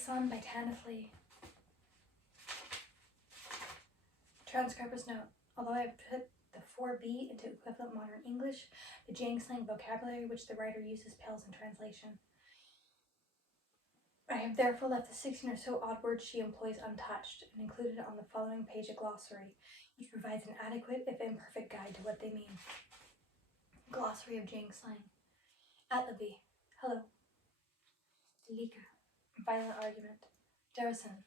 Sun by Tanith. Transcriber's note. Although I have put the 4B into equivalent modern English, the Jang slang vocabulary which the writer uses pales in translation. I have therefore left the 16 or so odd words she employs untouched and included on the following page a glossary, which provides an adequate, if imperfect, guide to what they mean. Glossary of Jang slang. Atlabi, hello. Delika, violent argument. Darasan,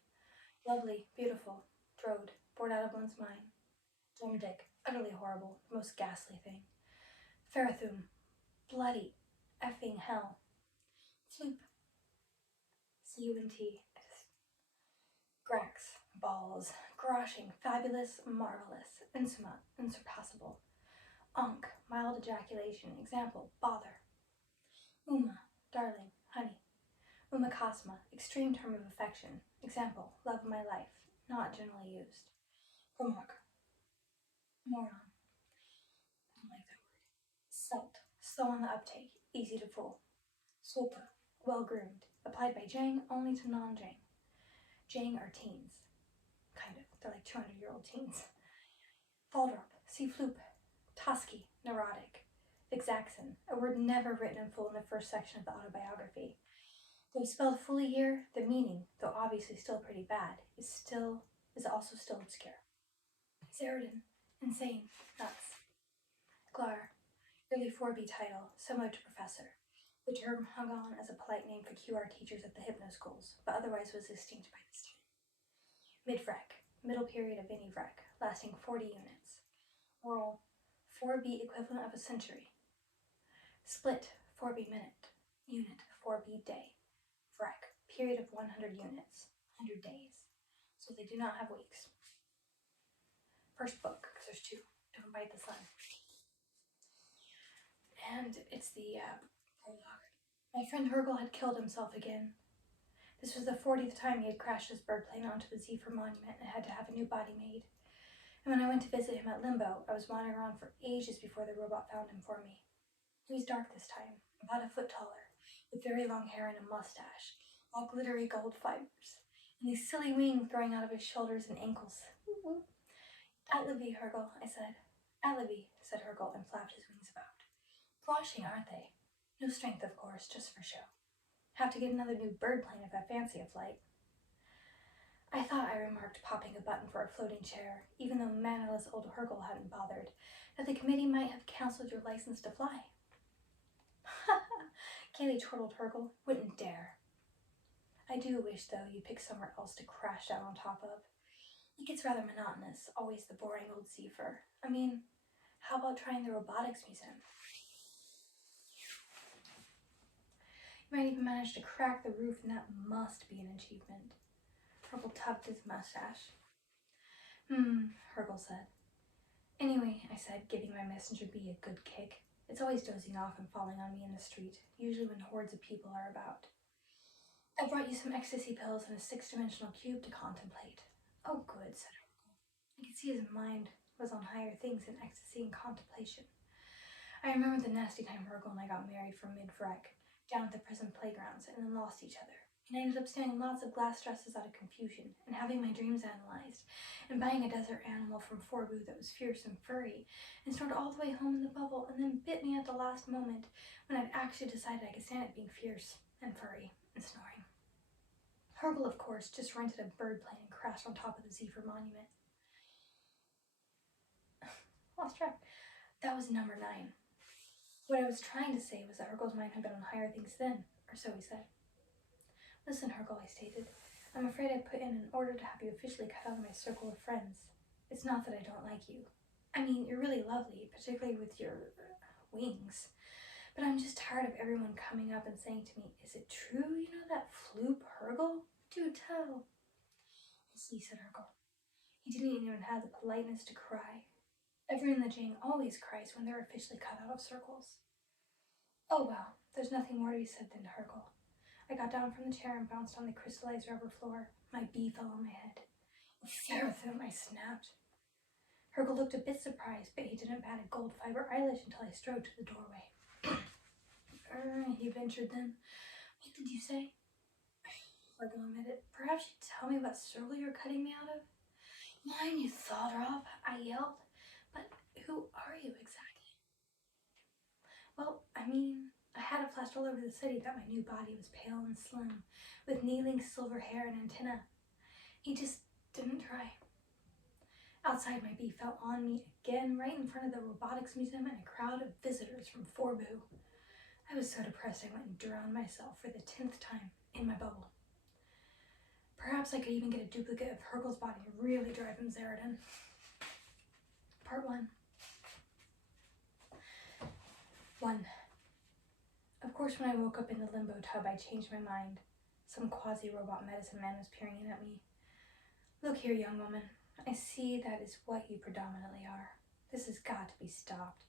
lovely, beautiful. Drode, bored out of one's mind. Domdik, utterly horrible, the most ghastly thing. Farathum, bloody, effing hell. Floop, C-U-N-T. Grax, balls, groshing, fabulous, marvelous, insuma, unsurpassable. Onk, mild ejaculation, example, bother. Uma, darling, honey. Umakasma, extreme term of affection, example, love of my life, not generally used. Promok, moron. I don't like that word. Salt, slow on the uptake, easy to fool. Sopa, well-groomed, applied by Jang only to non-Jang. Jang are teens. Kind of. They're like 200-year-old teens. Thaldrop, see floop. Tusky, neurotic. Vixaxin, a word never written in full in the first section of the autobiography. Though spelled fully here, the meaning, though obviously still pretty bad, is also still obscure. Zerdin, insane, nuts. Glar, early 4B title, similar to professor. The term hung on as a polite name for QR teachers at the hypno schools, but otherwise was extinct by this time. Midvrek, middle period of any vrek, lasting 40 units. Oral, 4B equivalent of a century. Split, 4B minute. Unit, 4B day. Vrek, period of 100 units, 100 days. So they do not have weeks. First book, because there's two. Don't Bite the Sun. And it's the prologue. My friend Hergel had killed himself again. This was the 40th time he had crashed his birdplane onto the Zephyr monument and had to have a new body made. And when I went to visit him at Limbo, I was wandering around for ages before the robot found him for me. He was dark this time, about a foot taller, with very long hair and a mustache, all glittery gold fibers, and these silly wings growing out of his shoulders and ankles. Atlabi, Hergel, I said. Atlabi, said Hergel, and flapped his wings about. Floshing, aren't they? No strength, of course, just for show. Have to get another new birdplane if I fancy a flight. I thought, I remarked, popping a button for a floating chair, even though mannerless old Hergel hadn't bothered, that the committee might have cancelled your license to fly. Ha ha, gaily chortled Hergel. Wouldn't dare. I do wish, though, you'd pick somewhere else to crash down on top of. It gets rather monotonous, always the boring old Zephyr. I mean, how about trying the robotics museum? You might even manage to crack the roof, and that must be an achievement. Hergel tugged his mustache. Hergel said. Anyway, I said, giving my messenger bee a good kick. It's always dozing off and falling on me in the street, usually when hordes of people are about. I brought you some ecstasy pills and a 6-dimensional cube to contemplate. Oh, good, said Hergel. I could see his mind was on higher things than ecstasy and contemplation. I remembered the nasty time Hergel and I got married from mid-vrek, down at the prison playgrounds, and then lost each other. And I ended up stealing lots of glass dresses out of confusion, and having my dreams analyzed, and buying a desert animal from Forbu that was fierce and furry, and snored all the way home in the bubble, and then bit me at the last moment, when I'd actually decided I could stand it being fierce and furry and snoring. Hergel, of course, just rented a birdplane and crashed on top of the Zephyr monument. Lost track. That was number 9. What I was trying to say was that Hergel's mind had been on higher things then, or so he said. Listen, Hergel, I stated. I'm afraid I put in an order to have you officially cut out of my circle of friends. It's not that I don't like you. I mean, you're really lovely, particularly with your wings. But I'm just tired of everyone coming up and saying to me, is it true you know that floop Hergel? Do tell. I see, said Hergel. He didn't even have the politeness to cry. Everyone in the Jang always cries when they're officially cut out of circles. Oh well, there's nothing more to be said than Hergel. I got down from the chair and bounced on the crystallized rubber floor. My bee fell on my head. Seraphim, I snapped. Hergel looked a bit surprised, but he didn't bat a gold fiber eyelash until I strode to the doorway. He ventured then. What did you say? Fargo admitted. Perhaps you'd tell me what circle you're cutting me out of? Mine, you thought off, I yelled. But who are you exactly? Well, I had it flashed all over the city that my new body was pale and slim, with kneeling silver hair and antenna. He just didn't try. Outside, my bee fell on me again, right in front of the robotics museum and a crowd of visitors from Forbu. I was so depressed I went and drowned myself for the 10th time in my bubble. Perhaps I could even get a duplicate of Herkel's body and really drive him Zeratin. Part 1. 1. Of course, when I woke up in the limbo tub, I changed my mind. Some quasi-robot medicine man was peering in at me. Look here, young woman. I see that is what you predominantly are. This has got to be stopped.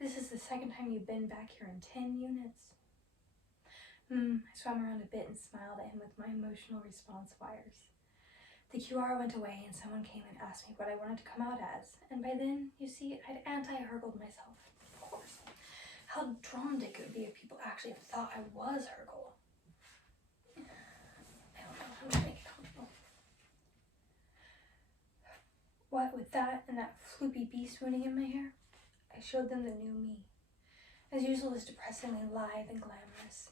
This is the second time you've been back here in 10 units. I swam around a bit and smiled at him with my emotional response wires. The QR went away and someone came and asked me what I wanted to come out as, and by then, you see, I'd anti-Hergled myself, of course. How dramatic it would be if people actually thought I was Hergel. I don't know how to make it comfortable. What with that and that floopy bee swooning in my hair, I showed them the new me. As usual, it's depressingly lithe and glamorous.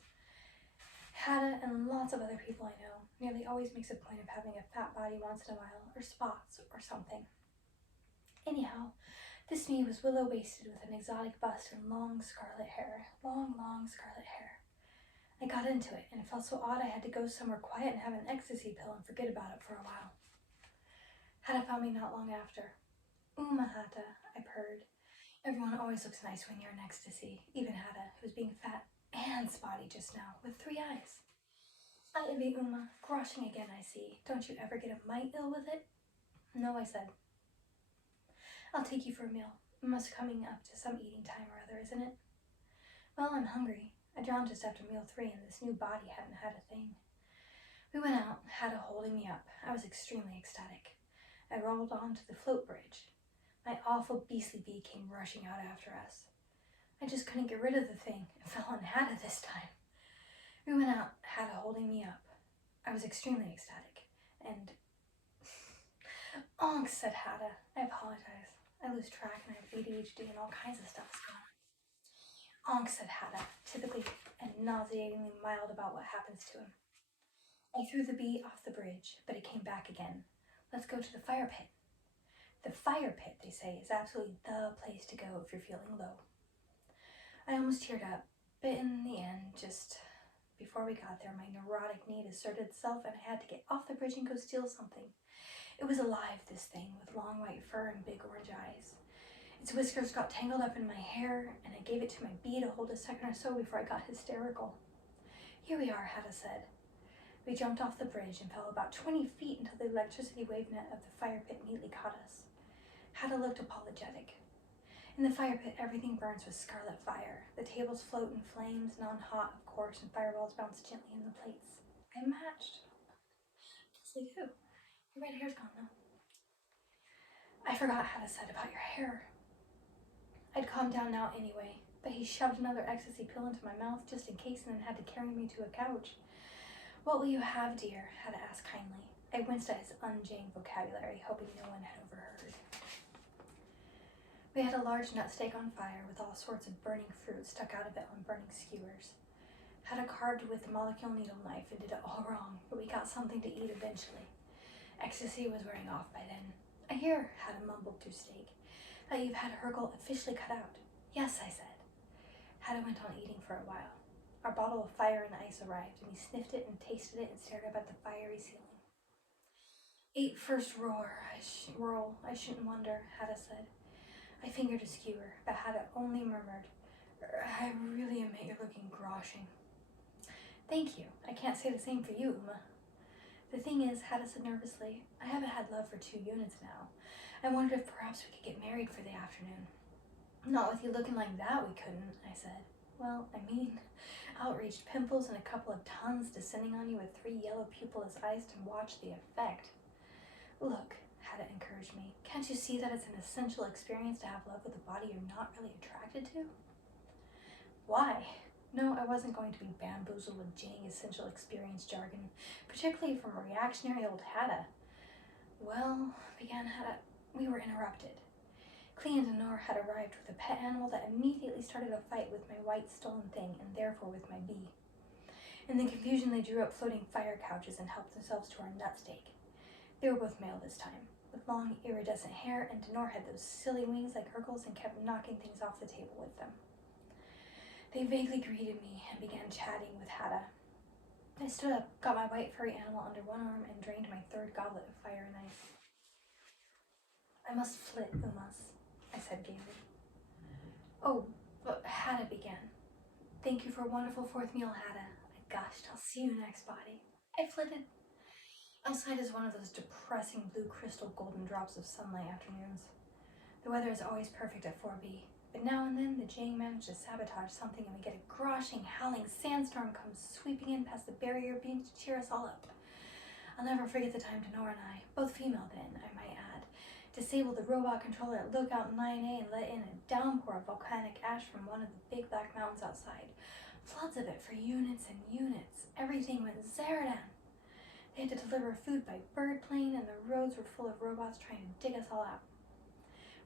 Hada and lots of other people I know nearly always makes a point of having a fat body once in a while, or spots, or something. Anyhow, this me was willow-waisted with an exotic bust and long scarlet hair. Long scarlet hair. I got into it, and it felt so odd I had to go somewhere quiet and have an ecstasy pill and forget about it for a while. Hada found me not long after. Hada, I purred. Everyone always looks nice when you're in ecstasy, even Hada, who was being fat and spotty just now, with 3 eyes. I envy Groshing again, I see. Don't you ever get a mite ill with it? No, I said. I'll take you for a meal. It must be coming up to some eating time or other, isn't it? Well, I'm hungry. I drowned just after meal 3, and this new body hadn't had a thing. We went out, Hada holding me up. I was extremely ecstatic. I rolled onto the float bridge. My awful beastly bee came rushing out after us. I just couldn't get rid of the thing. It fell on Hada this time. We went out, Hada holding me up. I was extremely ecstatic. And... Onk, said Hada. I apologize. I lose track and I have ADHD and all kinds of stuff is going on. Onk, said Hada, typically and nauseatingly mild about what happens to him. I threw the bee off the bridge, but it came back again. Let's go to the fire pit. The fire pit, they say, is absolutely the place to go if you're feeling low. I almost teared up, but in the end, just before we got there, my neurotic need asserted itself and I had to get off the bridge and go steal something. It was alive, this thing, with long white fur and big orange eyes. Its whiskers got tangled up in my hair, and I gave it to my bee to hold a second or so before I got hysterical. Here we are, Hada said. We jumped off the bridge and fell about 20 feet until the electricity wave net of the fire pit neatly caught us. Hada looked apologetic. In the fire pit, everything burns with scarlet fire. The tables float in flames, non-hot, of course, and fireballs bounce gently in the plates. I matched. Just like who? Your red hair's gone now. I forgot Hada said about your hair. I'd calmed down now anyway, but he shoved another ecstasy pill into my mouth just in case and then had to carry me to a couch. What will you have, dear? Hada asked kindly. I winced at his unjane vocabulary, hoping no one had overheard. We had a large nut steak on fire with all sorts of burning fruit stuck out of it on burning skewers. Hada carved with the molecule needle knife and did it all wrong, but we got something to eat eventually. Ecstasy was wearing off by then. I hear, Hada mumbled through steak, that you've had Hergel officially cut out. Yes, I said. Hada went on eating for a while. Our bottle of fire and ice arrived, and he sniffed it and tasted it and stared up at the fiery ceiling. Ate first roll, I shouldn't wonder, Hada said. I fingered a skewer, but Hada only murmured, I really admit you're looking groshing. Thank you. I can't say the same for you, The thing is, Hada said nervously, I haven't had love for 2 units now. I wondered if perhaps we could get married for the afternoon. Not with you looking like that, we couldn't, I said. Well, outraged pimples and a couple of tons descending on you with 3 yellow pupilless eyes to watch the effect. Look, Hada encouraged me. Can't you see that it's an essential experience to have love with a body you're not really attracted to? Why? No, I wasn't going to be bamboozled with Jang essential experience jargon, particularly from reactionary old Hada. Well, began Hada, we were interrupted. Clea and Denor had arrived with a pet animal that immediately started a fight with my white stolen thing, and therefore with my bee. In the confusion, they drew up floating fire couches and helped themselves to our nut steak. They were both male this time, with long, iridescent hair, and Denor had those silly wings like Hercules and kept knocking things off the table with them. They vaguely greeted me and began chatting with Hada. I stood up, got my white furry animal under one arm, and drained my third goblet of fire and ice. I must flit, Umas, I said gaily. Oh, but Hada began. Thank you for a wonderful fourth meal, Hada. I gushed, I'll see you next body. I flitted. Outside is one of those depressing blue crystal golden drops of sunlight afternoons. The weather is always perfect at 4B, but now and then the Jang managed to sabotage something and we get a groshing, howling sandstorm comes sweeping in past the barrier beam to cheer us all up. I'll never forget the time Denor and I, both female then, I might add, disabled the robot controller at Lookout 9A and let in a downpour of volcanic ash from one of the big black mountains outside. Floods of it for units and units. Everything went Zeradan. They had to deliver food by bird plane, and the roads were full of robots trying to dig us all out.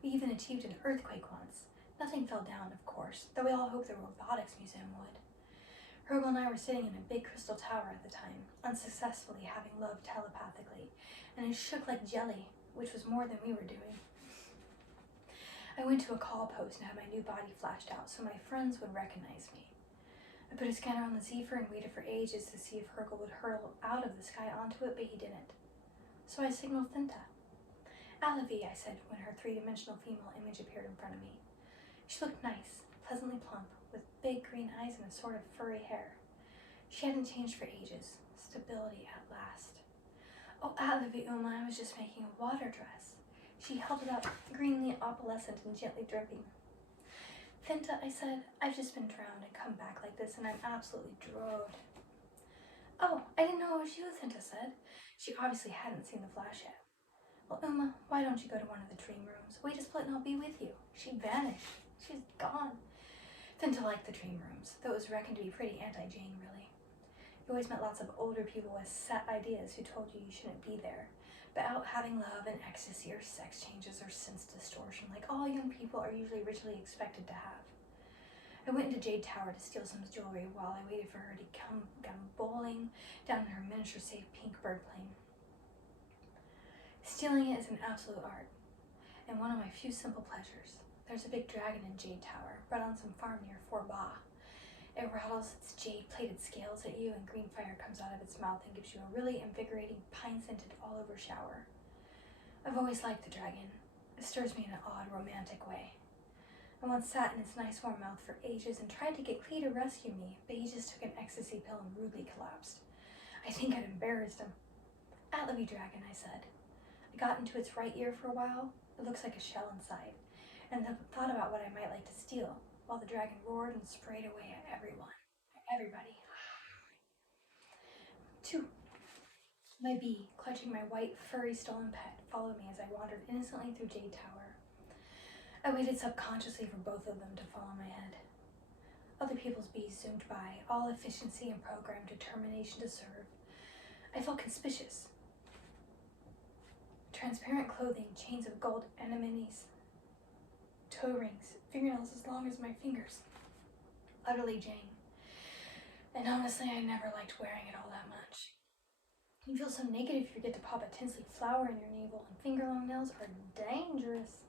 We even achieved an earthquake once. Nothing fell down, of course, though we all hoped the robotics museum would. Hergel and I were sitting in a big crystal tower at the time, unsuccessfully having loved telepathically, and it shook like jelly, which was more than we were doing. I went to a call post and had my new body flashed out so my friends would recognize me. I put a scanner on the Zephyr and waited for ages to see if Hergel would hurtle out of the sky onto it, but he didn't. So I signaled Thinta. Alavi, I said when her three-dimensional female image appeared in front of me. She looked nice, pleasantly plump, with big green eyes and a sort of furry hair. She hadn't changed for ages. Stability at last. Oh, Alavi, Uma, I was just making a water dress. She held it up, greenly opalescent and gently dripping. Thinta, I said, I've just been drowned and come back like this, and I'm absolutely drugged. Oh, I didn't know it was you, Thinta said. She obviously hadn't seen the flash yet. Well, Uma, why don't you go to one of the dream rooms? Wait a split and I'll be with you. She vanished. She's gone. Thinta liked the dream rooms, though it was reckoned to be pretty anti-Jane, really. You always met lots of older people with set ideas who told you you shouldn't be there, but out having love and ecstasy or sex changes or sense distortion, like all young people are usually originally expected to have. I went into Jade Tower to steal some jewelry while I waited for her to come bowling down in her miniature safe pink bird plane. Stealing it is an absolute art, and one of my few simple pleasures. There's a big dragon in Jade Tower, bred on some farm near Fort Ba. It rattles its jade-plated scales at you, and green fire comes out of its mouth and gives you a really invigorating, pine-scented all-over shower. I've always liked the dragon. It stirs me in an odd, romantic way. I once sat in its nice warm mouth for ages and tried to get Clee to rescue me, but he just took an ecstasy pill and rudely collapsed. I think I'd embarrassed him. Atlaby dragon, I said. I got into its right ear for a while. It looks like a shell inside, and thought about what I might like to steal, while the dragon roared and sprayed away at everybody. 2. My bee, clutching my white, furry, stolen pet, followed me as I wandered innocently through Jade Tower. I waited subconsciously for both of them to fall on my head. Other people's bees zoomed by, all efficiency and programmed determination to serve. I felt conspicuous. Transparent clothing, chains of gold anemones, toe rings, fingernails as long as my fingers. Utterly Jane. And honestly, I never liked wearing it all that much. You feel so naked if you forget to pop a tinsely flower in your navel, and finger-long nails are dangerous.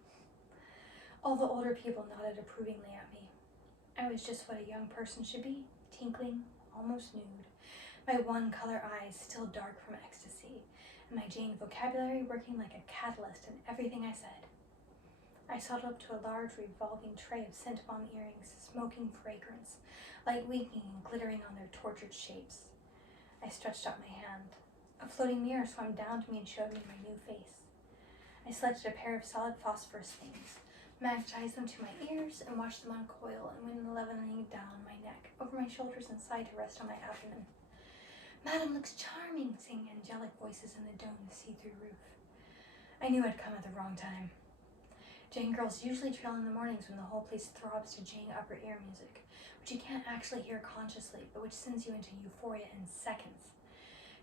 All the older people nodded approvingly at me. I was just what a young person should be, tinkling, almost nude, my one-color eyes still dark from ecstasy, and my Jane vocabulary working like a catalyst in everything I said. I sidled up to a large revolving tray of scent bomb earrings, smoking fragrance, light winking and glittering on their tortured shapes. I stretched out my hand. A floating mirror swam down to me and showed me my new face. I selected a pair of solid phosphorus things, magnetized them to my ears, and watched them uncoil and went leveling down my neck, over my shoulders and side to rest on my abdomen. Madam looks charming, sang angelic voices in the dome's see-through roof. I knew I'd come at the wrong time. Jane girls usually trail in the mornings when the whole place throbs to Jane upper ear music, which you can't actually hear consciously, but which sends you into euphoria in seconds.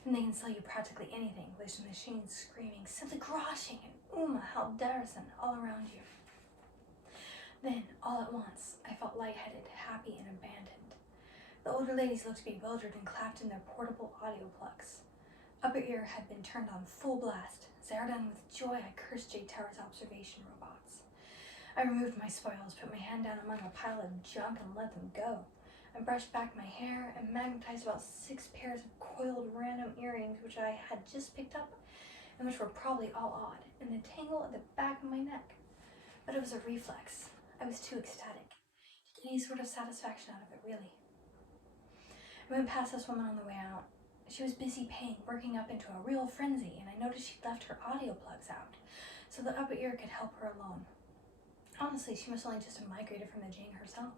And they can sell you practically anything, with the machines screaming, simply groshing, and Uma, how dareson, all around you. Then, all at once, I felt lightheaded, happy, and abandoned. The older ladies looked bewildered and clapped in their portable audio plugs. Upper ear had been turned on full blast. Zaradan with joy, I cursed J Tower's observation robots. I removed my spoils, put my hand down among a pile of junk, and let them go. I brushed back my hair and magnetized about 6 pairs of coiled random earrings which I had just picked up and which were probably all odd, in the tangle at the back of my neck. But it was a reflex. I was too ecstatic to get any sort of satisfaction out of it, really. I went past this woman on the way out. She was busy paying, working up into a real frenzy, and I noticed she'd left her audio plugs out, so the upper ear could help her alone. Honestly, she must only just have migrated from the Jane herself.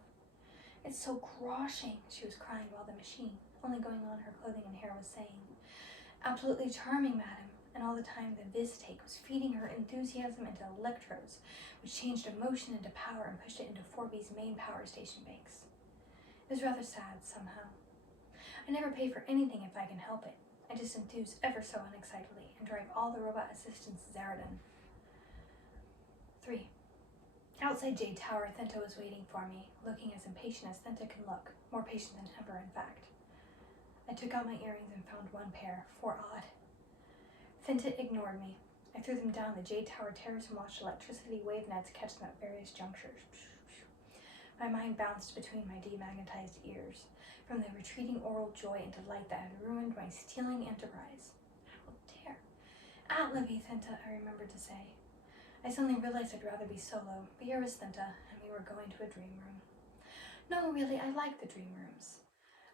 It's so groshing, she was crying while the machine, only going on her clothing and hair, was saying. Absolutely charming, madam. And all the time the Viz-Take was feeding her enthusiasm into electrodes, which changed emotion into power and pushed it into 4B's main power station banks. It was rather sad, somehow. I never pay for anything if I can help it. I just enthuse ever so unexcitedly and drive all the robot assistants Zaradan. 3. Outside Jade Tower, Thenta was waiting for me, looking as impatient as Thenta can look, more patient than ever, in fact. I took out my earrings and found one pair, 4 odd. Thenta ignored me. I threw them down the Jade Tower terrace and watched electricity wave nets catch them at various junctures. My mind bounced between my demagnetized ears, from the retreating oral joy into light that had ruined my stealing enterprise. How dare! At Livy, Thenta, I remembered to say. I suddenly realized I'd rather be solo, but here was Thenta, and we were going to a dream room. No, really, I like the dream rooms.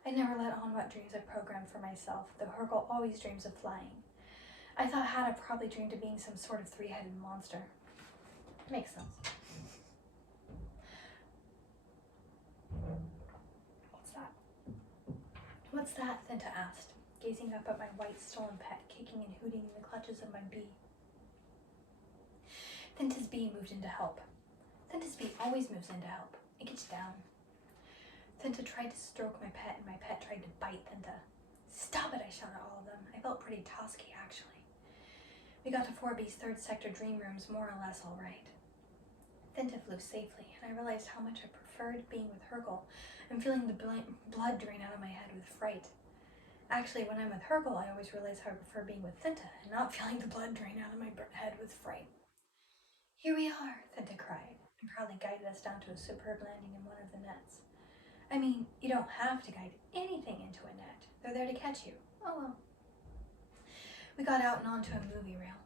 I never let on what dreams I programmed for myself, though Hercule always dreams of flying. I thought Hannah probably dreamed of being some sort of 3-headed monster. Makes sense. What's that? Thenta asked, gazing up at my white stolen pet, kicking and hooting in the clutches of my bee. Thenta's bee moved in to help. Thenta's bee always moves in to help. It gets down. Thenta tried to stroke my pet, and my pet tried to bite Thenta. Stop it, I shouted at all of them. I felt pretty tosky, actually. We got to 4B's 3rd sector dream rooms more or less all right. Thenta flew safely, and I realized how much I preferred being with Hercule and feeling the blood drain out of my head with fright. Actually, when I'm with Hercule, I always realize how I prefer being with Thenta and not feeling the blood drain out of my head with fright. Here we are, Thenta cried, and proudly guided us down to a superb landing in one of the nets. I mean, you don't have to guide anything into a net. They're there to catch you. Oh well. We got out and onto a movie reel.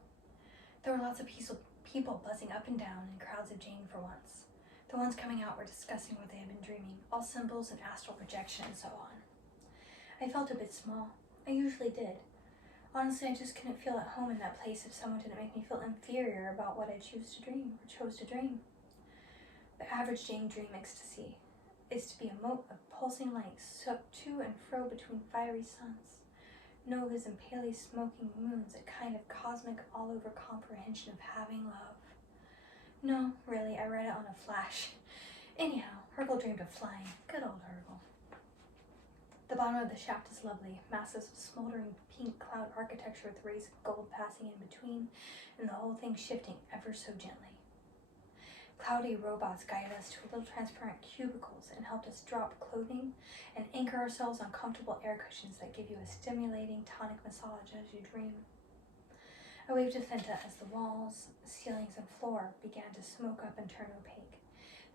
There were lots of people buzzing up and down in crowds of Jane for once. The ones coming out were discussing what they had been dreaming, all symbols and astral projection and so on. I felt a bit small. I usually did. Honestly, I just couldn't feel at home in that place if someone didn't make me feel inferior about what I chose to dream. The average Jane dream ecstasy is to be a mote of pulsing light sucked to and fro between fiery suns, novas and palely smoking moons, a kind of cosmic all-over comprehension of having love. No, really, I read it on a flash. Anyhow, Hercule dreamed of flying. Good old Hercule. The bottom of the shaft is lovely, masses of smoldering pink cloud architecture with rays of gold passing in between, and the whole thing shifting ever so gently. Cloudy robots guided us to little transparent cubicles and helped us drop clothing and anchor ourselves on comfortable air cushions that give you a stimulating tonic massage as you dream. I waved to Thenta as the walls, ceilings, and floor began to smoke up and turn opaque,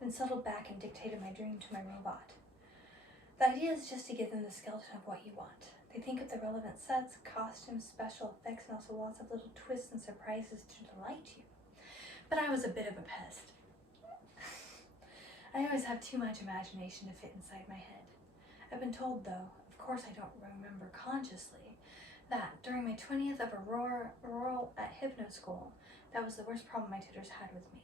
then settled back and dictated my dream to my robot. The idea is just to give them the skeleton of what you want. They think of the relevant sets, costumes, special effects, and also lots of little twists and surprises to delight you. But I was a bit of a pest. I always have too much imagination to fit inside my head. I've been told, though, of course I don't remember consciously, that during my 20th of a rural at hypno school, that was the worst problem my tutors had with me.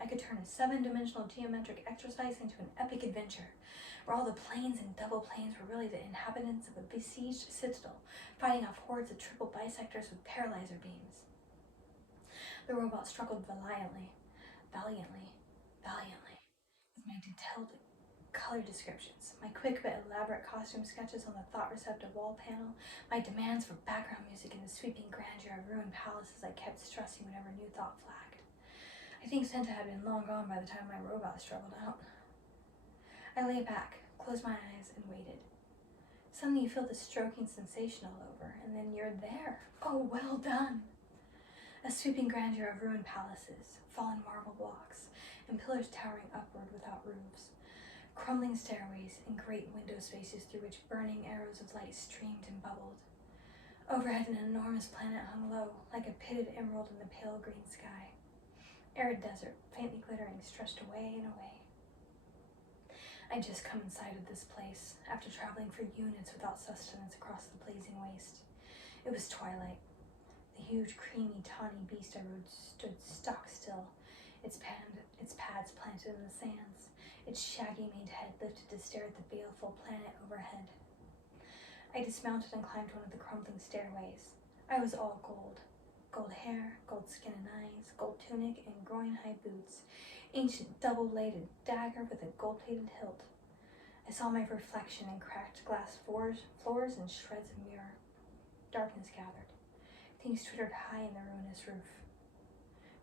I could turn a 7-dimensional geometric exercise into an epic adventure, where all the planes and double planes were really the inhabitants of a besieged citadel, fighting off hordes of triple bisectors with paralyzer beams. The robot struggled valiantly, valiantly, with my detailed color descriptions, my quick but elaborate costume sketches on the thought-receptive wall panel, my demands for background music and the sweeping grandeur of ruined palaces I kept stressing whenever new thought flagged. I think Santa had been long gone by the time my robot struggled out. I lay back, closed my eyes, and waited. Suddenly you feel the stroking sensation all over, and then you're there. Oh, well done! A sweeping grandeur of ruined palaces, fallen marble blocks, and pillars towering upward without roofs, crumbling stairways and great window spaces through which burning arrows of light streamed and bubbled. Overhead an enormous planet hung low, like a pitted emerald in the pale green sky. Arid desert, faintly glittering, stretched away and away. I'd just come in sight of this place, after traveling for units without sustenance across the blazing waste. It was twilight. The huge, creamy, tawny beast I rode stood stock still, its pads planted in the sands, its shaggy-maned head lifted to stare at the baleful planet overhead. I dismounted and climbed one of the crumbling stairways. I was all gold. Gold hair, gold skin and eyes, gold tunic, and groin-high boots, ancient double-bladed dagger with a gold-plated hilt. I saw my reflection in cracked glass floors and shreds of mirror. Darkness gathered. Things twittered high in the ruinous roof.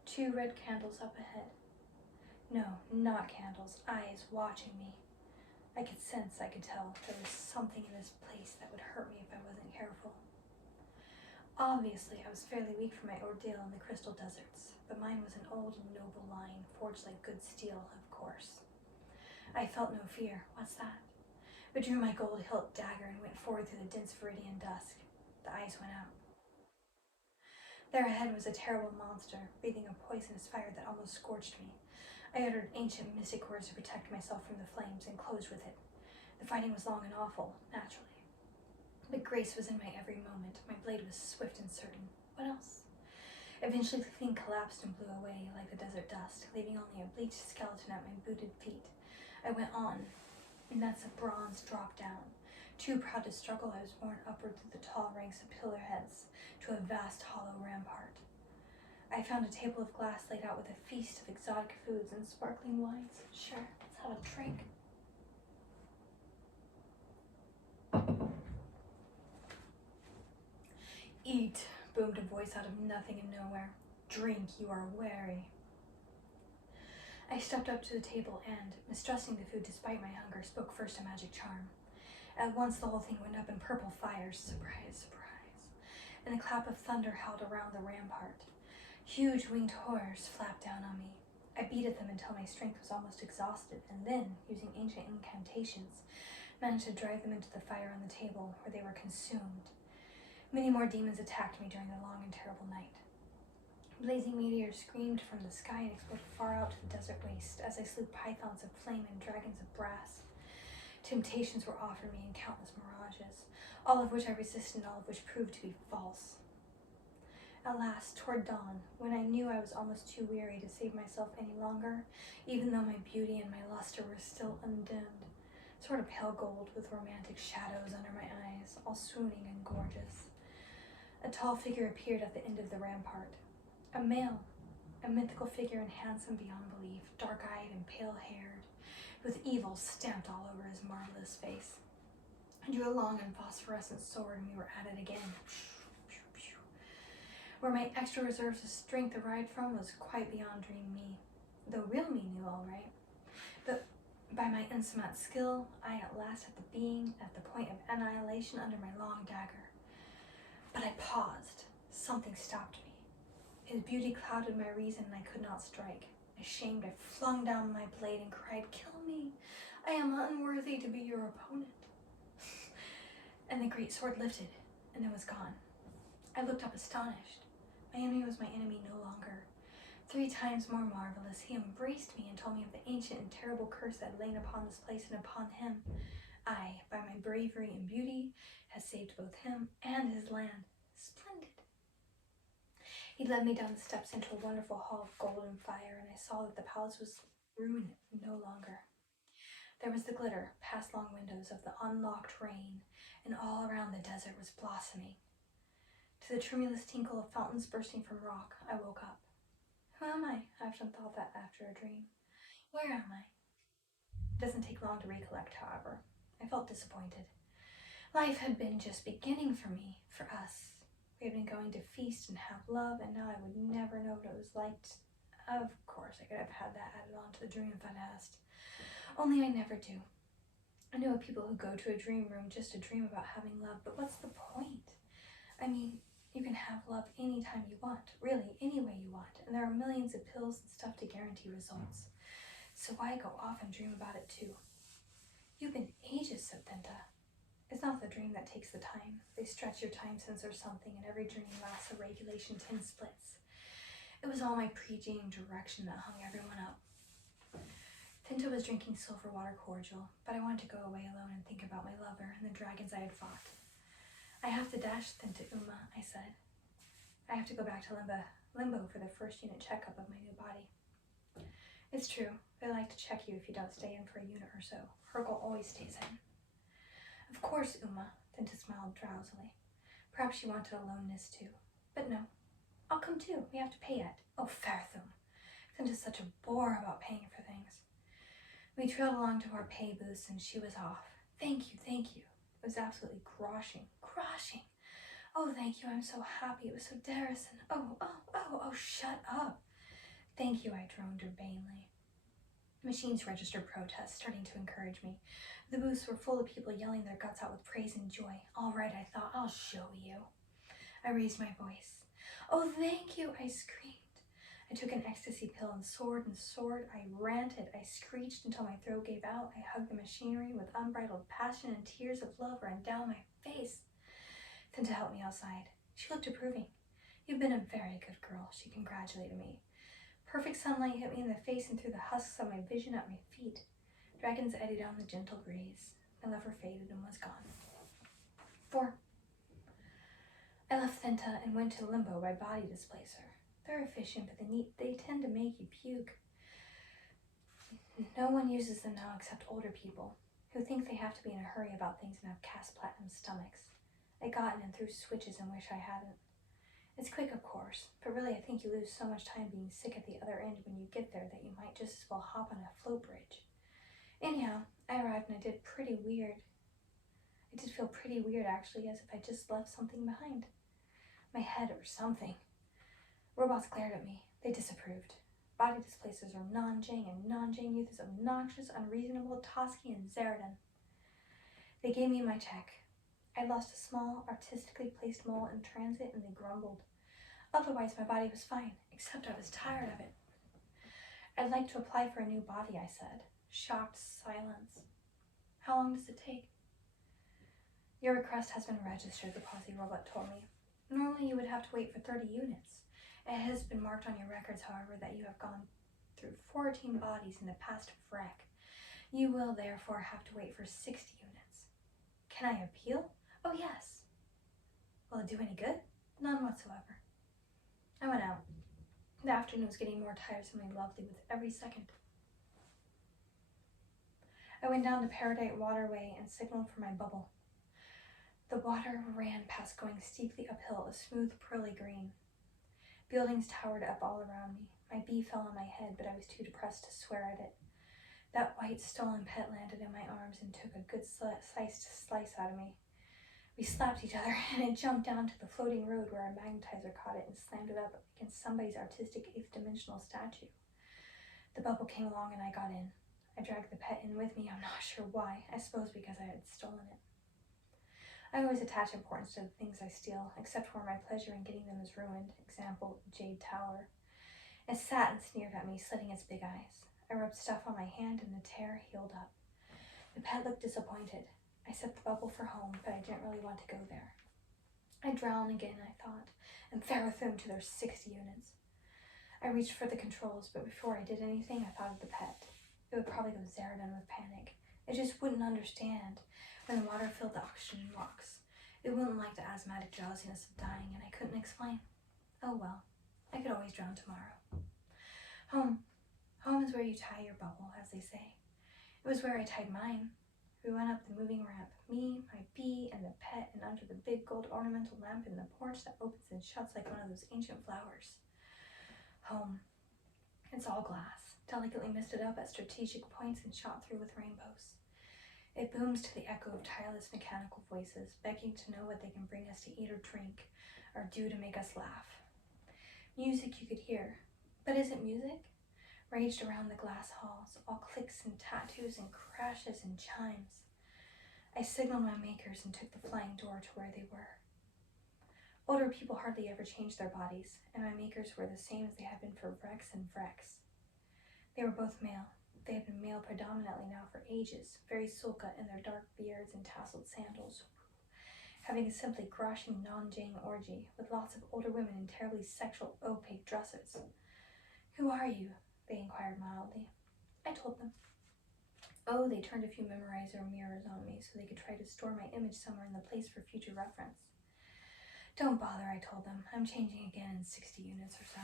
2 red candles up ahead. No, not candles, eyes watching me. I could tell there was something in this place that would hurt me if I wasn't careful. Obviously, I was fairly weak from my ordeal in the crystal deserts, but mine was an old and noble line, forged like good steel, of course. I felt no fear. What's that? But drew my gold hilt dagger and went forward through the dense viridian dusk. The eyes went out. There ahead was a terrible monster, breathing a poisonous fire that almost scorched me. I uttered ancient mystic words to protect myself from the flames and closed with it. The fighting was long and awful, naturally. But grace was in my every moment. My blade was swift and certain. What else? Eventually the thing collapsed and blew away like the desert dust, leaving only a bleached skeleton at my booted feet. I went on, and that's a bronze drop down. Too proud to struggle, I was borne upward through the tall ranks of pillar heads to a vast hollow rampart. I found a table of glass laid out with a feast of exotic foods and sparkling wines. Sure, let's have a drink. Eat, boomed a voice out of nothing and nowhere. Drink, you are weary. I stepped up to the table and, mistrusting the food despite my hunger, spoke first a magic charm. At once the whole thing went up in purple fires, surprise, surprise, and a clap of thunder howled around the rampart. Huge winged horrors flapped down on me. I beat at them until my strength was almost exhausted, and then, using ancient incantations, managed to drive them into the fire on the table, where they were consumed. Many more demons attacked me during the long and terrible night. Blazing meteors screamed from the sky and exploded far out to the desert waste as I slew pythons of flame and dragons of brass. Temptations were offered me in countless mirages, all of which I resisted and all of which proved to be false. At last, toward dawn, when I knew I was almost too weary to save myself any longer, even though my beauty and my luster were still undimmed, sort of pale gold with romantic shadows under my eyes, all swooning and gorgeous, a tall figure appeared at the end of the rampart. A male, a mythical figure and handsome beyond belief, dark-eyed and pale-haired, with evil stamped all over his marvelous face. I drew a long and phosphorescent sword and we were at it again. Where my extra reserves of strength arrived from was quite beyond dream me, though real me knew all right. But by my insolent skill, I at last had the being at the point of annihilation under my long dagger. But I paused. Something stopped me. His beauty clouded my reason and I could not strike. Ashamed, I flung down my blade and cried, "Kill me! I am unworthy to be your opponent." And the great sword lifted and then was gone. I looked up astonished. My enemy was my enemy no longer. 3 times more marvelous, he embraced me and told me of the ancient and terrible curse that had lain upon this place and upon him. I, by my bravery and beauty, had saved both him and his land. Splendid. He led me down the steps into a wonderful hall of gold and fire, and I saw that the palace was ruined no longer. There was the glitter, past long windows, of the unlocked rain, and all around the desert was blossoming. To the tremulous tinkle of fountains bursting from rock, I woke up. Who am I? I often thought that after a dream. Where am I? It doesn't take long to recollect, however. I felt disappointed. Life had been just beginning for me, for us. We had been going to feast and have love, and now I would never know what it was like. Of course, I could have had that added on to the dream if I'd asked. Only I never do. I know of people who go to a dream room just to dream about having love, but what's the point? I mean, you can have love anytime you want, really, any way you want, and there are millions of pills and stuff to guarantee results. So why go off and dream about it too? You've been ages, said Thinta. It's not the dream that takes the time. They stretch your time since or something, and every dream lasts a regulation 10 splits. It was all my pre-dream direction that hung everyone up. Thinta was drinking silver water cordial, but I wanted to go away alone and think about my lover and the dragons I had fought. I have to dash, Thinta Uma, I said. I have to go back to limbo for the first unit checkup of my new body. It's true. They like to check you if you don't stay in for a unit or so. Hergel always stays in. Of course, Uma, Thinta smiled drowsily. Perhaps she wanted aloneness too. But no. I'll come too. We have to pay yet. Oh, Farthum. Thinta's such a bore about paying for things. We trailed along to our pay booths and she was off. Thank you, thank you. It was absolutely groshing. Oh, thank you. I'm so happy. It was so Darrison. Oh, shut up. Thank you, I droned urbanely. Machines registered protests, starting to encourage me. The booths were full of people yelling their guts out with praise and joy. All right, I thought, I'll show you. I raised my voice. Oh, thank you, I screamed. I took an ecstasy pill and soared. I ranted. I screeched until my throat gave out. I hugged the machinery with unbridled passion, and tears of love ran down my face. Thinta helped me outside. She looked approving. You've been a very good girl, she congratulated me. Perfect sunlight hit me in the face and threw the husks of my vision at my feet. Dragons eddied on the gentle breeze. My lover faded and was gone. 4. I left Thinta and went to limbo by body displacer. They're efficient, but they tend to make you puke. No one uses them now except older people, who think they have to be in a hurry about things and have cast platinum stomachs. I got in and threw switches and wish I hadn't. It's quick, of course, but really I think you lose so much time being sick at the other end when you get there that you might just as well hop on a float bridge. Anyhow, I arrived and I did feel pretty weird actually, as if I just left something behind. My head or something. Robots glared at me. They disapproved. Body displacers are non-Jing, and non-Jing youth is obnoxious, unreasonable, Toski, and Zeradan. They gave me my check. I lost a small, artistically placed mole in transit, and they grumbled. Otherwise, my body was fine, except I was tired of it. I'd like to apply for a new body, I said. Shocked silence. How long does it take? Your request has been registered, the Posse robot told me. Normally, you would have to wait for 30 units. It has been marked on your records, however, that you have gone through 14 bodies in the past wreck. You will, therefore, have to wait for 60 units. Can I appeal? Oh, yes. Will it do any good? None whatsoever. I went out. The afternoon was getting more tiresomely lovely with every second. I went down the Paradite waterway and signaled for my bubble. The water ran past, going steeply uphill, a smooth, pearly green. Buildings towered up all around me. My bee fell on my head, but I was too depressed to swear at it. That white stolen pet landed in my arms and took a good slice out of me. We slapped each other, and it jumped down to the floating road where a magnetizer caught it and slammed it up against somebody's artistic 8th-dimensional statue. The bubble came along and I got in. I dragged the pet in with me, I'm not sure why. I suppose because I had stolen it. I always attach importance to the things I steal, except where my pleasure in getting them is ruined. Example, Jade Tower. It sat and sneered at me, slitting its big eyes. I rubbed stuff on my hand and the tear healed up. The pet looked disappointed. I set the bubble for home, but I didn't really want to go there. I'd drown again, I thought, and Farathum to their 60 units. I reached for the controls, but before I did anything, I thought of the pet. It would probably go Zeradan with panic. It just wouldn't understand. When the water filled the oxygen rocks, it wouldn't like the asthmatic drowsiness of dying, and I couldn't explain. Oh well, I could always drown tomorrow. Home. Home is where you tie your bubble, as they say. It was where I tied mine. We went up the moving ramp, me, my bee, and the pet, and under the big gold ornamental lamp in the porch that opens and shuts like one of those ancient flowers. Home. It's all glass, delicately misted up at strategic points and shot through with rainbows. It booms to the echo of tireless mechanical voices, begging to know what they can bring us to eat or drink, or do to make us laugh. Music you could hear, but is it music? Raged around the glass halls, all clicks and tattoos and crashes and chimes. I signaled my makers and took the flying door to where they were. Older people hardly ever changed their bodies, and my makers were the same as they had been for Rex and Vrex. They were both male. They had been male predominantly now for ages, very sulka in their dark beards and tasseled sandals, having a simply crushing non-Jane orgy with lots of older women in terribly sexual opaque dresses. "Who are you?" they inquired mildly. I told them. Oh, they turned a few memorizer mirrors on me so they could try to store my image somewhere in the place for future reference. "Don't bother," I told them. "I'm changing again in 60 units or so."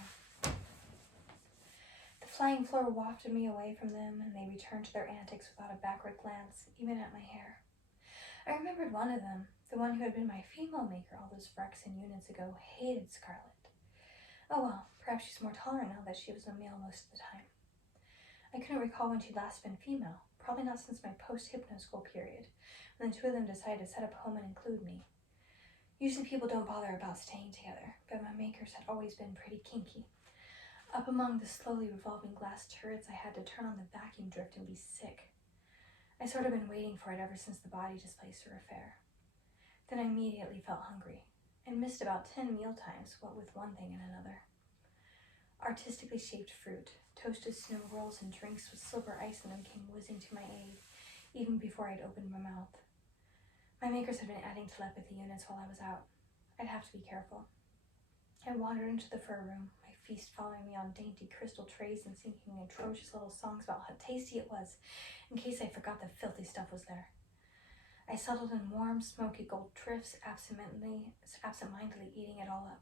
The flying floor wafted me away from them, and they returned to their antics without a backward glance, even at my hair. I remembered one of them, the one who had been my female maker all those Vrexen units ago, hated Scarlet. Oh well, perhaps she's more tolerant now that she was a male most of the time. I couldn't recall when she'd last been female, probably not since my post-hypno school period, when the two of them decided to set up home and include me. Usually people don't bother about staying together, but my makers had always been pretty kinky. Up among the slowly revolving glass turrets, I had to turn on the vacuum drift and be sick. I sort of been waiting for it ever since the body displacer affair. Then I immediately felt hungry, and missed about 10 meal times, what with one thing and another. Artistically shaped fruit, toasted snow rolls, and drinks with silver ice in them came whizzing to my aid, even before I'd opened my mouth. My makers had been adding telepathy units while I was out. I'd have to be careful. I wandered into the fur room, my feast following me on dainty crystal trays and singing atrocious little songs about how tasty it was, in case I forgot the filthy stuff was there. I settled in warm, smoky gold drifts, absent-mindedly eating it all up.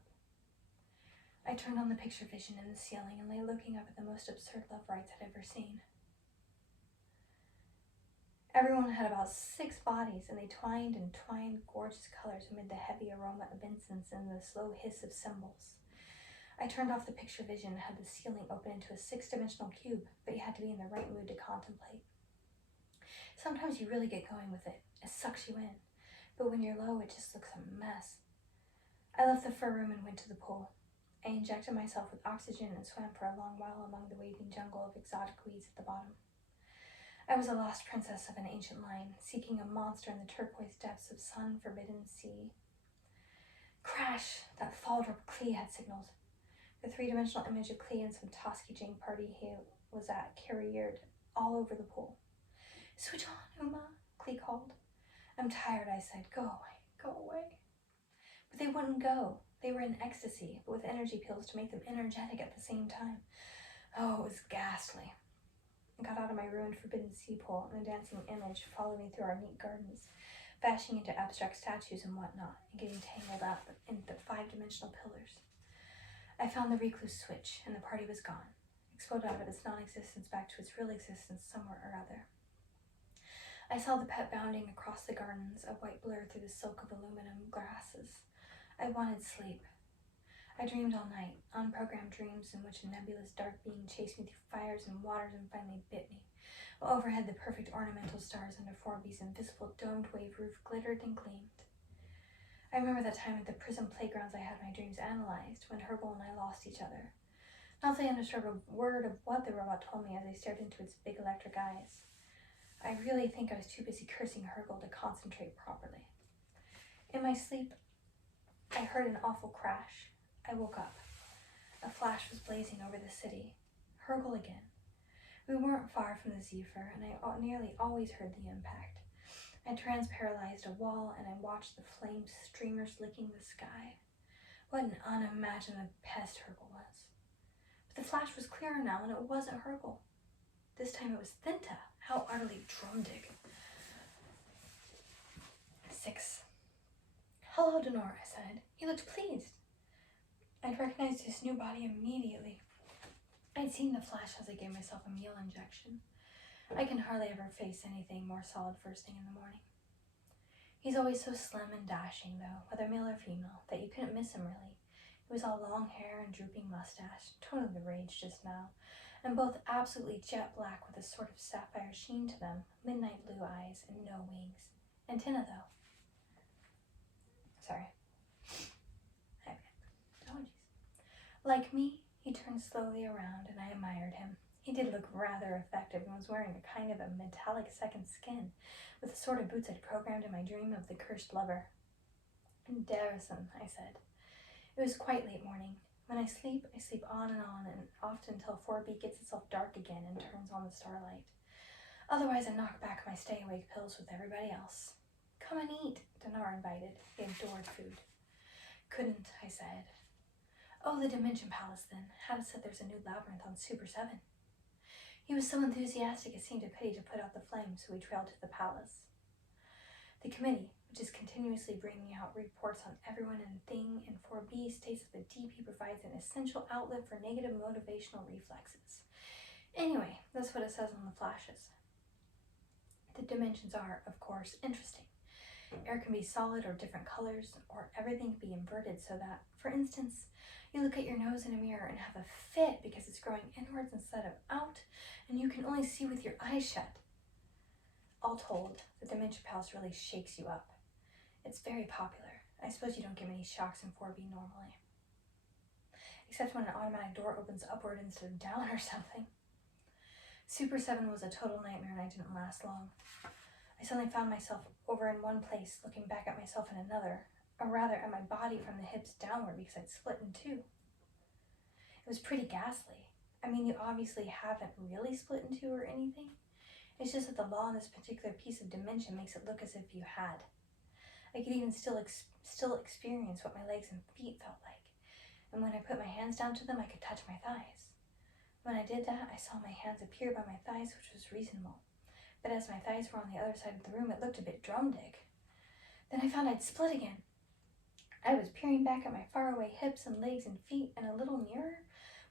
I turned on the picture vision in the ceiling and lay looking up at the most absurd love rites I'd ever seen. Everyone had about 6 bodies, and they twined and twined gorgeous colors amid the heavy aroma of incense and the slow hiss of cymbals. I turned off the picture vision and had the ceiling open into a 6-dimensional cube, but you had to be in the right mood to contemplate. Sometimes you really get going with it. It sucks you in. But when you're low, it just looks a mess. I left the fur room and went to the pool. I injected myself with oxygen and swam for a long while among the waving jungle of exotic weeds at the bottom. I was a lost princess of an ancient line, seeking a monster in the turquoise depths of sun-forbidden sea. Crash! That fall-drop Klee had signaled. The 3-dimensional image of Klee and some Toski Jane party he was at carriered all over the pool. "Switch on, Uma," Klee called. "I'm tired," I said. "Go away, go away." But they wouldn't go. They were in ecstasy, but with energy pills to make them energetic at the same time. Oh, it was ghastly. I got out of my ruined forbidden sea pool, and the dancing image followed me through our neat gardens, fashioning into abstract statues and whatnot, and getting tangled up in the 5-dimensional pillars. I found the recluse switch, and the party was gone, exploded out of its non-existence back to its real existence somewhere or other. I saw the pet bounding across the gardens, a white blur through the silk of aluminum grasses. I wanted sleep. I dreamed all night, unprogrammed dreams in which a nebulous dark being chased me through fires and waters and finally bit me, while overhead the perfect ornamental stars under Forby's invisible domed wave roof glittered and gleamed. I remember that time at the prison playgrounds I had my dreams analyzed, when Hergel and I lost each other. Not that I understood a word of what the robot told me as I stared into its big electric eyes. I really think I was too busy cursing Hergel to concentrate properly. In my sleep, I heard an awful crash. I woke up. A flash was blazing over the city. Hergel again. We weren't far from the Zephyr, and I nearly always heard the impact. I trans-paralyzed a wall, and I watched the flame streamers licking the sky. What an unimaginable pest Hergel was. But the flash was clearer now, and it wasn't Hergel. This time it was Thinta. How utterly drumdig. 6. "Hello, Denora," I said. He looked pleased. I'd recognized his new body immediately. I'd seen the flash as I gave myself a meal injection. I can hardly ever face anything more solid first thing in the morning. He's always so slim and dashing, though, whether male or female, that you couldn't miss him really. He was all long hair and drooping mustache, totally the rage just now, and both absolutely jet black with a sort of sapphire sheen to them, midnight blue eyes, and no wings. Antenna, though. Sorry. Apologies. Like me, he turned slowly around, and I admired him. He did look rather effective and was wearing a kind of a metallic second skin, with the sort of boots I'd programmed in my dream of the cursed lover. Embarrassing, I said. It was quite late morning. When I sleep on, and often till 4B gets itself dark again and turns on the starlight. Otherwise, I knock back my stay-awake pills with everybody else. Come and eat, Dinar invited. He adored food. Couldn't, I said. Oh, the Dimension Palace, then. Hadda said there's a new labyrinth on Super 7. He was so enthusiastic it seemed a pity to put out the flame, so we trailed to the palace. The committee, which is continuously bringing out reports on everyone and thing in 4B, states that the DP provides an essential outlet for negative motivational reflexes. Anyway, that's what it says on the flashes. The dimensions are, of course, interesting. Air can be solid or different colors, or everything can be inverted so that, for instance, you look at your nose in a mirror and have a fit because it's growing inwards instead of out, and you can only see with your eyes shut. All told, the Dimension Palace really shakes you up. It's very popular. I suppose you don't get many shocks in 4B normally. Except when an automatic door opens upward instead of down or something. Super 7 was a total nightmare and I didn't last long. I suddenly found myself over in one place, looking back at myself in another, or rather at my body from the hips downward because I'd split in two. It was pretty ghastly. I mean, you obviously haven't really split in two or anything. It's just that the law in this particular piece of dimension makes it look as if you had. I could even still experience what my legs and feet felt like, and when I put my hands down to them, I could touch my thighs. When I did that, I saw my hands appear by my thighs, which was reasonable. But as my thighs were on the other side of the room, it looked a bit drumdick. Then I found I'd split again. I was peering back at my faraway hips and legs and feet, and a little nearer,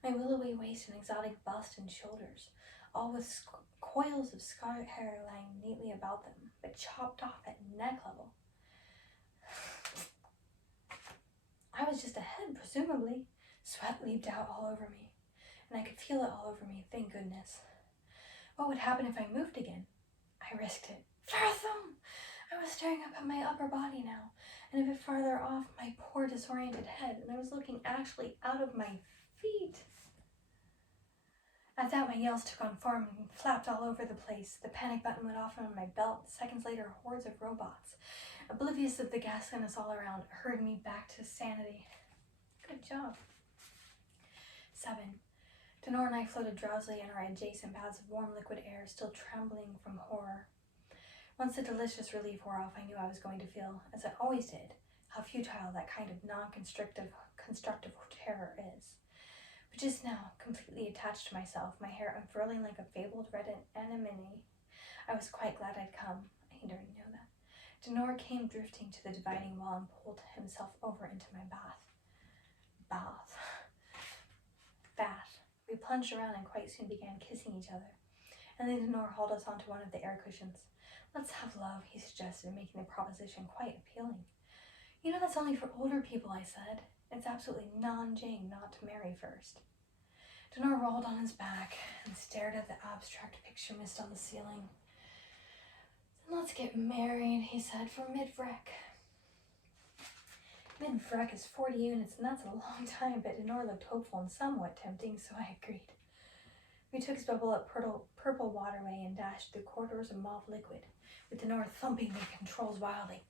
my willowy waist and exotic bust and shoulders, all with coils of scarlet hair lying neatly about them, but chopped off at neck level. I was just a head, presumably. Sweat leaped out all over me, and I could feel it all over me, thank goodness. What would happen if I moved again? I risked it. Farathum! I was staring up at my upper body now, and a bit farther off my poor disoriented head, and I was looking actually out of my feet. At that, my yells took on form and flapped all over the place. The panic button went off on my belt. Seconds later, hordes of robots, oblivious of the ghastliness all around, hurried me back to sanity. Good job. 7. Denor and I floated drowsily in our adjacent baths of warm liquid air, still trembling from horror. Once the delicious relief wore off, I knew I was going to feel, as I always did, how futile that kind of constructive terror is. But just now, completely attached to myself, my hair unfurling like a fabled red anemone, I was quite glad I'd come. He didn't know that. Denor came drifting to the dividing wall and pulled himself over into my bath. We plunged around and quite soon began kissing each other. And then Denor hauled us onto one of the air cushions. Let's have love, he suggested, making the proposition quite appealing. You know, that's only for older people, I said. It's absolutely non-Jane not to marry first. Denor rolled on his back and stared at the abstract picture mist on the ceiling. Then let's get married, he said, for mid-vrek. Mid-vrek is 40 units, and that's a long time, but Denor looked hopeful and somewhat tempting, so I agreed. We took his bubble-up purple waterway and dashed through corridors of mauve liquid, with Denor thumping the controls wildly.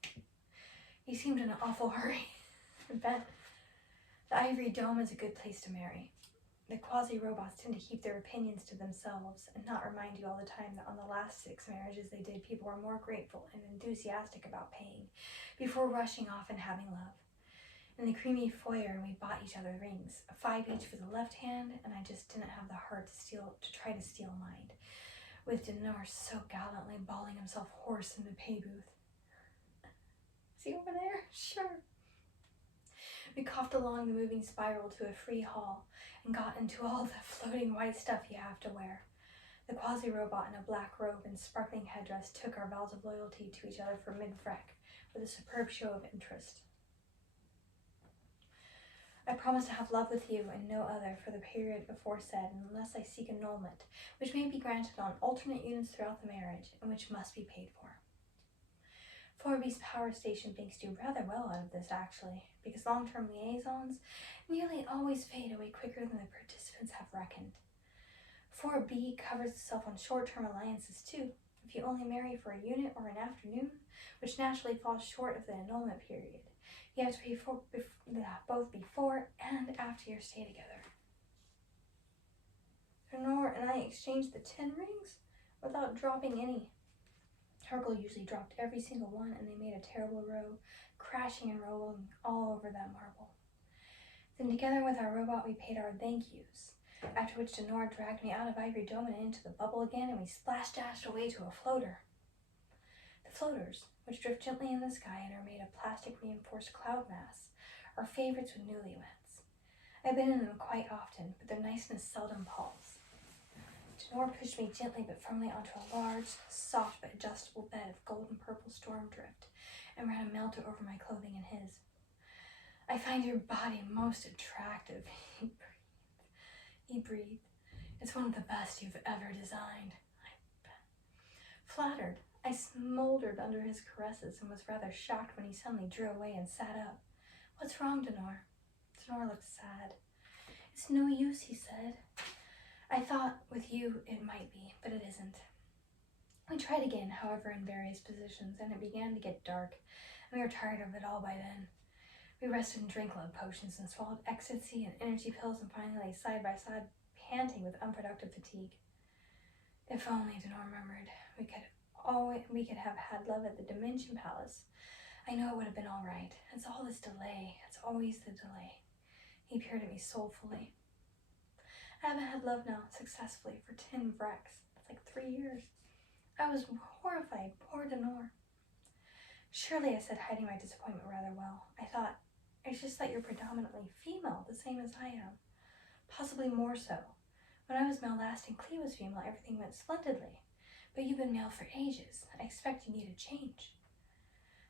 He seemed in an awful hurry. I bet. The Ivory Dome is a good place to marry. The quasi-robots tend to keep their opinions to themselves and not remind you all the time that on the last 6 marriages they did, people were more grateful and enthusiastic about paying before rushing off and having love. In the creamy foyer, we bought each other rings, 5 each for the left hand, and I just didn't have the heart to try to steal mine, with Denor so gallantly bawling himself hoarse in the pay booth. Is he over there? Sure. We coughed along the moving spiral to a free hall and got into all the floating white stuff you have to wear. The quasi-robot in a black robe and sparkling headdress took our vows of loyalty to each other for mid-vrek with a superb show of interest. I promise to have love with you and no other for the period aforesaid, unless I seek annulment, which may be granted on alternate units throughout the marriage, and which must be paid for. 4B's power station thinks do rather well out of this, actually, because long-term liaisons nearly always fade away quicker than the participants have reckoned. 4B covers itself on short-term alliances, too, if you only marry for a unit or an afternoon, which naturally falls short of the annulment period. You have to pay both before and after your stay together. Lenore and I exchanged the 10 rings without dropping any. Hargle usually dropped every single one, and they made a terrible row, crashing and rolling all over that marble. Then together with our robot, we paid our thank yous, after which Denora dragged me out of Ivory Dome and into the bubble again, and we splash-dashed away to a floater. The floaters, which drift gently in the sky and are made of plastic-reinforced cloud mass, are favorites with newlyweds. I've been in them quite often, but their niceness seldom palls. Denora pushed me gently but firmly onto a large, soft but adjustable bed of golden-purple storm drift, and ran a melter over my clothing and his. I find your body most attractive, he breathed. It's one of the best you've ever designed. Flattered, I smoldered under his caresses and was rather shocked when he suddenly drew away and sat up. What's wrong, Denora? Denora looked sad. It's no use, he said. I thought with you it might be, but it isn't. We tried again, however, in various positions, and it began to get dark, and we were tired of it all by then. We rested and drank love potions and swallowed ecstasy and energy pills and finally lay side by side, panting with unproductive fatigue. If only, Denora murmured, we could have had love at the Dimension Palace. I know it would have been all right. It's all this delay. It's always the delay. He peered at me soulfully. I haven't had love now successfully for 10 wrecks. That's like 3 years. I was horrified. Poor Denora. Surely, I said, hiding my disappointment rather well. I thought, it's just that you're predominantly female, the same as I am. Possibly more so. When I was male last and Clea was female, everything went splendidly. But you've been male for ages. I expect you need a change.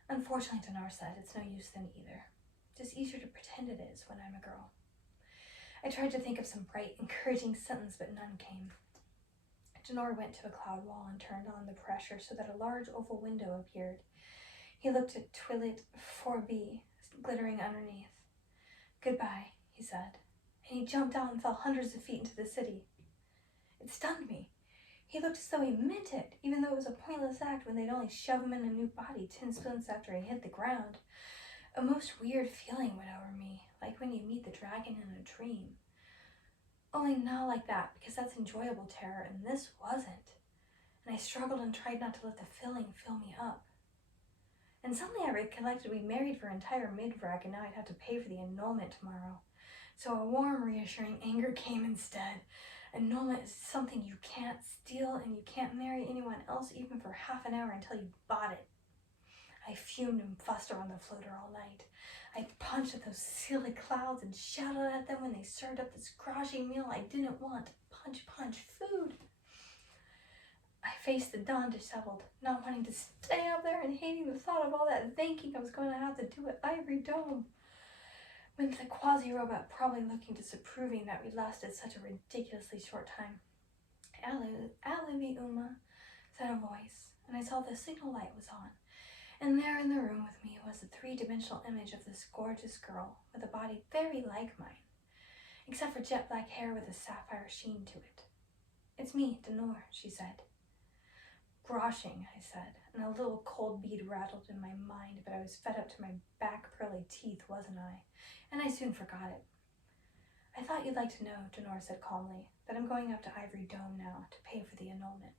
Unfortunately, Denora said, it's no use then either. It's easier to pretend it is when I'm a girl. I tried to think of some bright, encouraging sentence, but none came. Denora went to a cloud wall and turned on the pressure so that a large oval window appeared. He looked at Twilight 4B, glittering underneath. Goodbye, he said, and he jumped out and fell hundreds of feet into the city. It stunned me. He looked as though he meant it, even though it was a pointless act when they'd only shove him in a new body 10 splints after he hit the ground. A most weird feeling went over me, like when you meet the dragon in a dream. Only not like that, because that's enjoyable terror, and this wasn't. And I struggled and tried not to let the feeling fill me up. And suddenly I recollected we married for entire mid-wreck, and now I'd have to pay for the annulment tomorrow. So a warm, reassuring anger came instead. Annulment is something you can't steal, and you can't marry anyone else even for half an hour until you bought it. I fumed and fussed around the floater all night. I punched at those silly clouds and shouted at them when they served up this crushing meal I didn't want. Punch, punch, food. I faced the dawn disheveled, not wanting to stay up there and hating the thought of all that thinking I was going to have to do at Ivory Dome. When the quasi-robot probably looking disapproving that we lasted such a ridiculously short time. Alivi Uma, said a voice, and I saw the signal light was on. And there in the room with me was a 3-dimensional image of this gorgeous girl with a body very like mine, except for jet black hair with a sapphire sheen to it. It's me, Denora, she said. Groshing, I said, and a little cold bead rattled in my mind, but I was fed up to my back pearly teeth, wasn't I? And I soon forgot it. I thought you'd like to know, Denora said calmly, that I'm going up to Ivory Dome now to pay for the annulment.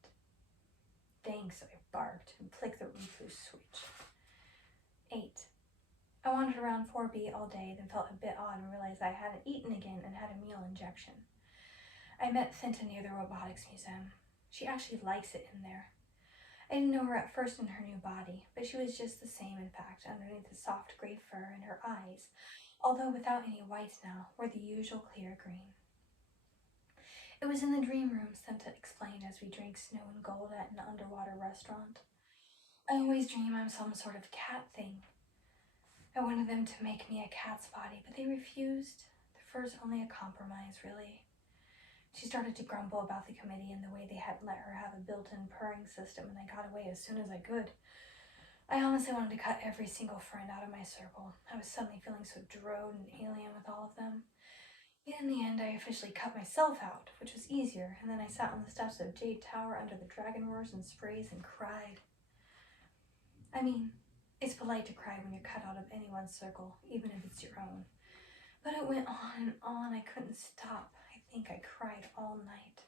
Thanks, I barked and flicked the refresh switch. 8. I wandered around 4B all day, then felt a bit odd and realized I hadn't eaten again and had a meal injection. I met Fenton near the Robotics Museum. She actually likes it in there. I didn't know her at first in her new body, but she was just the same, in fact, underneath the soft gray fur, and her eyes, although without any whites now, were the usual clear green. It was in the dream room, Senta explained as we drank snow and gold at an underwater restaurant. I always dream I'm some sort of cat thing. I wanted them to make me a cat's body, but they refused. The fur's only a compromise, really. She started to grumble about the committee and the way they hadn't let her have a built-in purring system, and I got away as soon as I could. I honestly wanted to cut every single friend out of my circle. I was suddenly feeling so drone and alien with all of them. In the end, I officially cut myself out, which was easier, and then I sat on the steps of Jade Tower under the dragon roars and sprays and cried. I mean, it's polite to cry when you're cut out of anyone's circle, even if it's your own. But it went on and on. I couldn't stop. I think I cried all night.